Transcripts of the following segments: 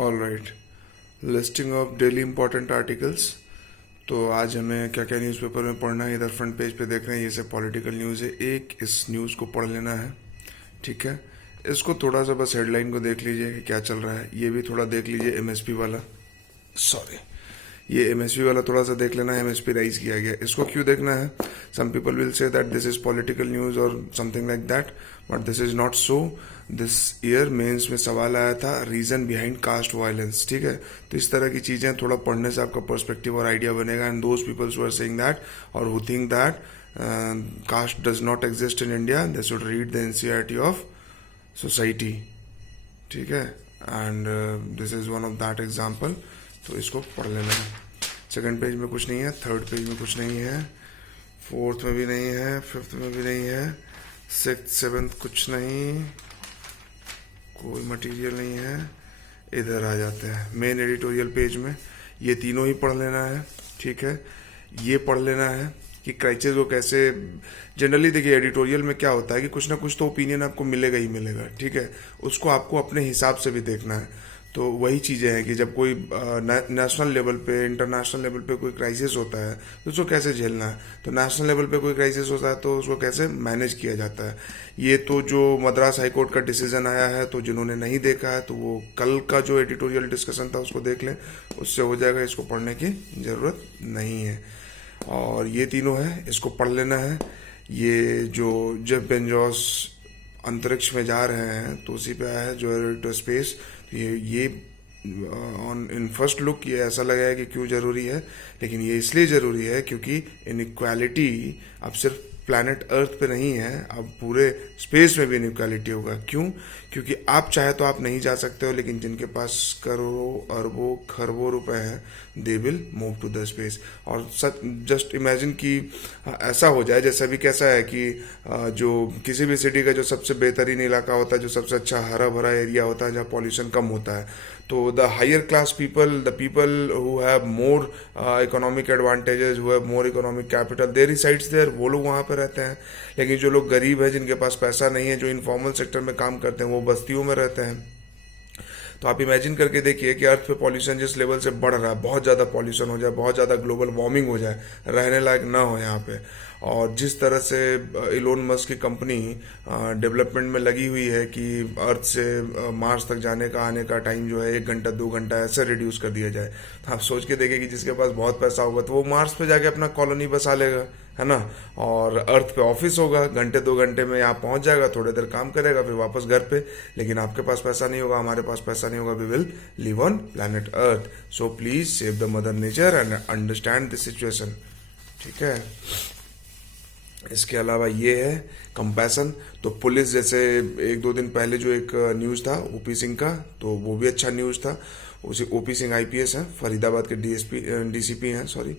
All right, listing of daily important articles. तो आज हमें क्या क्या न्यूज़पेपर में पढ़ना है, इधर फ्रंट पेज पे देख रहे हैं, ये सब पॉलिटिकल न्यूज़ है। एक इस न्यूज़ को पढ़ लेना है, ठीक है। इसको थोड़ा सा बस हेडलाइन को देख लीजिए कि क्या चल रहा है। ये भी थोड़ा देख लीजिए एमएसपी वाला, सॉरी, ये एमएसपी वाला थोड़ा सा देख लेना है। एमएसपी राइज किया गया, इसको क्यों देखना है? Some people will say that this is political news और something like that, but this is not so. This year mains में सवाल आया था रीजन बिहाइंड कास्ट वायलेंस, ठीक है। तो इस तरह की चीजें थोड़ा पढ़ने से आपका पर्सपेक्टिव और आइडिया बनेगा। And those peoples who are saying that और who think that caste does not exist in India, they should read the NCERT of society, ठीक है। And this is one of that example. तो इसको पढ़ लेना है। Second page में कुछ नहीं है, थर्ड पेज में कुछ नहीं है, फोर्थ में भी नहीं है, फिफ्थ में भी नहीं है, सिक्स सेवन्थ कुछ नहीं, कोई मटेरियल नहीं है। इधर आ जाते हैं मेन एडिटोरियल पेज में, ये तीनों ही पढ़ लेना है, ठीक है। ये पढ़ लेना है कि क्राइसिस को कैसे, जनरली देखिए एडिटोरियल में क्या होता है कि कुछ ना कुछ तो ओपिनियन आपको मिलेगा ही मिलेगा, ठीक है। उसको आपको अपने हिसाब से भी देखना है। तो वही चीज़ें हैं कि जब कोई नेशनल लेवल पे, इंटरनेशनल लेवल पे कोई क्राइसिस होता है तो उसको कैसे झेलना है। तो नेशनल लेवल पे कोई क्राइसिस होता है तो उसको कैसे मैनेज किया जाता है। ये तो जो मद्रास हाई कोर्ट का डिसीजन आया है, तो जिन्होंने नहीं देखा है तो वो कल का जो एडिटोरियल डिस्कशन था उसको देख लें, उससे हो जाएगा। इसको पढ़ने की ज़रूरत नहीं है। और ये तीनों है, इसको पढ़ लेना है। ये जो जेफ बेजोस अंतरिक्ष में जा रहे हैं तो उसी पे आया है जो टू स्पेस। ये ऑन इन फर्स्ट लुक ये ऐसा लगा है कि क्यों ज़रूरी है, लेकिन ये इसलिए ज़रूरी है क्योंकि इनइक्वालिटी अब सिर्फ प्लैनेट अर्थ पे नहीं है, अब पूरे स्पेस में भी इनइक्वालिटी होगा। क्यों? क्योंकि आप चाहे तो आप नहीं जा सकते हो, लेकिन जिनके पास करोड़ों अरबों खरबों रुपए हैं, they will move to the space. और जस्ट इमेजिन कि ऐसा हो जाए, जैसा भी कैसा है कि जो किसी भी सिटी का जो सबसे बेहतरीन इलाका होता है, जो सबसे अच्छा हरा भरा एरिया होता है, जहाँ पॉल्यूशन कम होता है, तो the higher class people, the people who have more economic advantages, who have more economic capital, there resides there, वो लोग वहाँ पे रहते हैं। लेकिन जो लोग गरीब हैं, जिनके पास पैसा नहीं है, जो इनफॉर्मल सेक्टर में काम करते हैं, वो बस्तियों में रहते हैं। तो आप इमेजिन करके देखिए कि अर्थ पे पॉल्यूशन जिस लेवल से बढ़ रहा है, बहुत ज़्यादा पॉल्यूशन हो जाए, बहुत ज़्यादा ग्लोबल वार्मिंग हो जाए, रहने लायक ना हो यहाँ पे। और जिस तरह से इलोन मस्क की कंपनी डेवलपमेंट में लगी हुई है कि अर्थ से मार्स तक जाने का आने का टाइम जो है 1 घंटा 2 घंटा ऐसे रिड्यूस कर दिया जाए, तो आप सोच के देखिए कि जिसके पास बहुत पैसा होगा तो वो मार्स पे जाके अपना कॉलोनी बसा लेगा, है ना। और अर्थ पे ऑफिस होगा, घंटे 2 घंटे में यहाँ पहुंच जाएगा, थोड़ी देर काम करेगा, फिर वापस घर पे। लेकिन आपके पास पैसा नहीं होगा, हमारे पास पैसा नहीं होगा, we will live on planet earth. So please save the mother nature and understand the situation, ठीक है। इसके अलावा ये है कंपैशन। तो पुलिस, जैसे 1-2 दिन पहले जो एक न्यूज़ था ओपी सिंह का, तो वो भी अच्छा न्यूज़ था। उसी ओपी सिंह आईपीएस हैं, फरीदाबाद के डीसीपी हैं, सॉरी।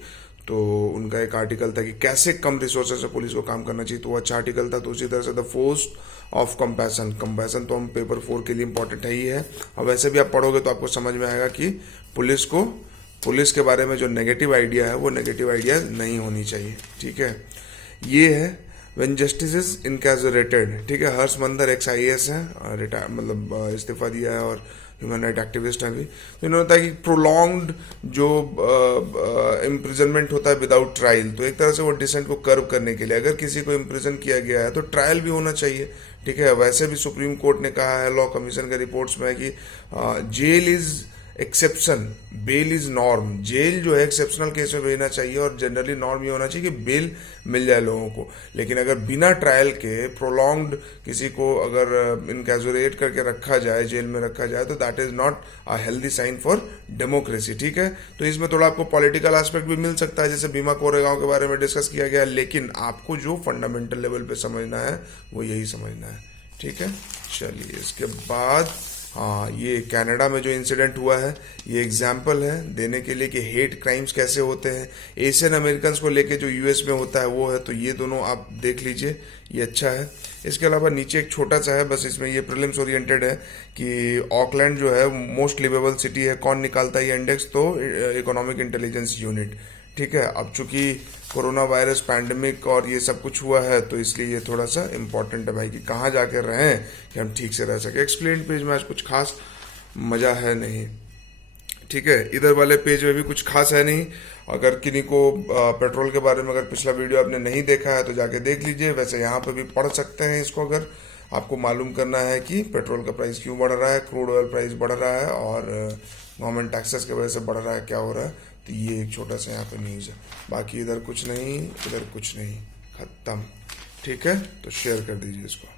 तो उनका एक आर्टिकल था कि कैसे कम रिसोर्सेज से पुलिस को काम करना चाहिए, तो वो अच्छा आर्टिकल था। तो उसी तरह से the force of compassion, compassion तो हम पेपर 4 के लिए इंपॉर्टेंट है ही है। और वैसे भी आप पढ़ोगे तो आपको समझ में आएगा कि पुलिस के बारे में जो नेगेटिव आइडिया है वो नेगेटिव आइडिया नहीं होनी चाहिए, ठीक है। ये है व्हेन जस्टिस इज इनकैजुरेटेड, ठीक है। हर्ष मंदर एक्स आईएएस है, रिटायर मतलब इस्तीफा दिया है और ह्यूमन राइट एक्टिविस्ट हैं भी। तो इन्होंने बताया कि प्रोलॉन्ग्ड जो इम्प्रिजनमेंट होता है विदाउट ट्रायल, तो एक तरह से वो डिसेंट को कर्व करने के लिए अगर किसी को इम्प्रिजन किया गया है तो ट्रायल भी होना चाहिए, ठीक है। वैसे भी सुप्रीम कोर्ट ने कहा है, लॉ कमीशन के रिपोर्ट्स में है कि jail is exception, bail is norm. Jail जो है एक्सेप्शनल केस में भेजना चाहिए और जनरली नॉर्म ये होना चाहिए कि बेल मिल जाए लोगों को। लेकिन अगर बिना ट्रायल के प्रोलॉन्ग्ड किसी को अगर इनकैजुरेट करके रखा जाए, जेल में रखा जाए, तो that is not a healthy sign for democracy, ठीक है। तो इसमें थोड़ा आपको पॉलिटिकल एस्पेक्ट भी मिल सकता है, जैसे भीमा कोरेगांव के बारे में डिस्कस किया गया, लेकिन आपको जो फंडामेंटल लेवल पे समझना है वो यही समझना है, ठीक है। चलिए इसके बाद हाँ, ये कनाडा में जो इंसिडेंट हुआ है ये एग्जाम्पल है देने के लिए कि हेट क्राइम्स कैसे होते हैं। एशियन अमेरिकन को लेके जो यूएस में होता है वो है, तो ये दोनों आप देख लीजिए, ये अच्छा है। इसके अलावा नीचे एक छोटा सा है, बस इसमें ये प्रीलिम्स ओरिएंटेड है कि ऑकलैंड जो है मोस्ट लिवेबल सिटी है, कौन निकालता है ये इंडेक्स, तो इकोनॉमिक इंटेलिजेंस यूनिट, ठीक है। अब चूंकि कोरोना वायरस पैंडेमिक और ये सब कुछ हुआ है, तो इसलिए ये थोड़ा सा इम्पोर्टेंट है भाई कि कहाँ जाके रहें कि हम ठीक से रह सके। एक्सप्लेन पेज में आज कुछ खास मजा है नहीं। ठीक है, इधर वाले पेज में भी कुछ खास है नहीं। अगर किन्हीं को पेट्रोल के बारे में अगर पिछला वीडियो आपने नहीं देखा है तो जाके देख लीजिए। वैसे यहाँ पे भी पढ़ सकते हैं इसको, अगर आपको मालूम करना है कि पेट्रोल का प्राइस क्यों बढ़ रहा है, क्रूड ऑयल प्राइस बढ़ रहा है और गवर्नमेंट टैक्सेस की वजह से बढ़ रहा है, क्या हो रहा है। तो ये एक छोटा सा यहाँ पे न्यूज़ है। बाकी इधर कुछ नहीं, इधर कुछ नहीं, खत्म। ठीक है, तो शेयर कर दीजिए इसको।